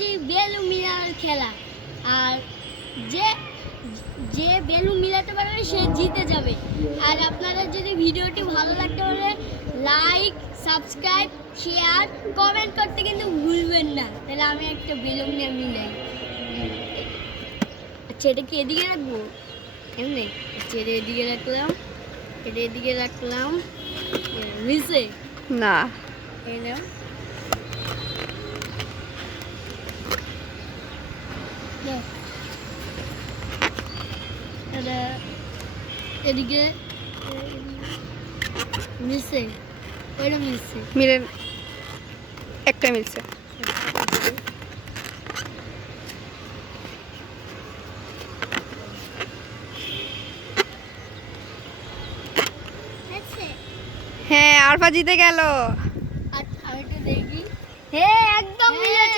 যে বেলুন মিলানোর খেলা, আর যে যে বেলুন মিলাতে পারবে সে জিতে যাবে। আর আপনারা যদি ভিডিওটি ভালো লাগতে হলে লাইক, সাবস্ক্রাইব, শেয়ার, কমেন্ট করতে কিন্তু ভুলবেন না। তাহলে আমি একটা বেলুন নিয়ে মিলাই। আচ্ছা, এটা কি এদিকে রাখবো? এমনি আচ্ছা, এটা এদিকে রাখলাম, এটা এদিকে রাখলাম। নিচে না, এই নাও। এটা এদিকে মিলছে, ওইটা মিলছে। মিলে একটা মিলছে। হ্যাঁ, আরফা জিতে গেল। আর আমি একটু দেখি। হে